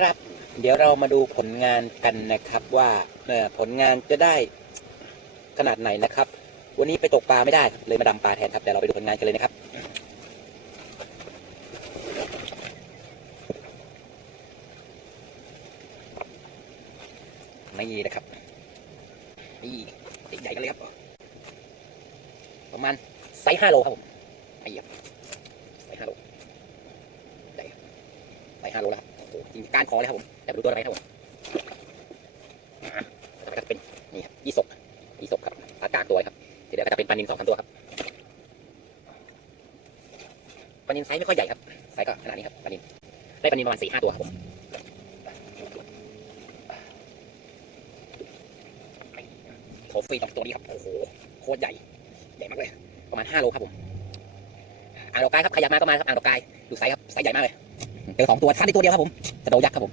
ครับ เดี๋ยวเรามาดูผลงานกันนะครับว่าผลงานจะได้ขนาดไหนนะครับ วันนี้ไปตกปลาไม่ได้เลยมาดำปลาแทนครับเดี๋ยวเราไปดูผลงานกันเลยนะครับนี่นะครับนี่ติดใหญ่กันเลยครับ ประมาณไซส์ห้าโลครับผมไอ้เหี้ยไซส์ห้าโลใหญ่ไซส์ห้าโลแล้ว จริงกานคอเลยครับผมแต่ไม่รู้ตัวอะไรครับผมต่อไปก็จะเป็นนี่ครับยี่สกยี่สกครับปลากลางตัวครับทีเดียวก็จะเป็นปลานินสองสามตัวครับปลานินไซส์ไม่ค่อยใหญ่ครับไซส์ก็ขนาดนี้ครับปลานินได้ปลานินประมาณสี่ห้าตัวครับผมโทฟี่ตัวนี้ครับโอ้โหโคตรใหญ่ใหญ่มากเลย ประมาณ5โลครับผมอ่างดอกกายครับใครอยากมาก็มาครับอ่างดอกกายดูไซส์ครับไซส์ใหญ่มากเลย เจอสองตัวท่านในตัวเดียวครับผมกระโดดยักษ์ครับผม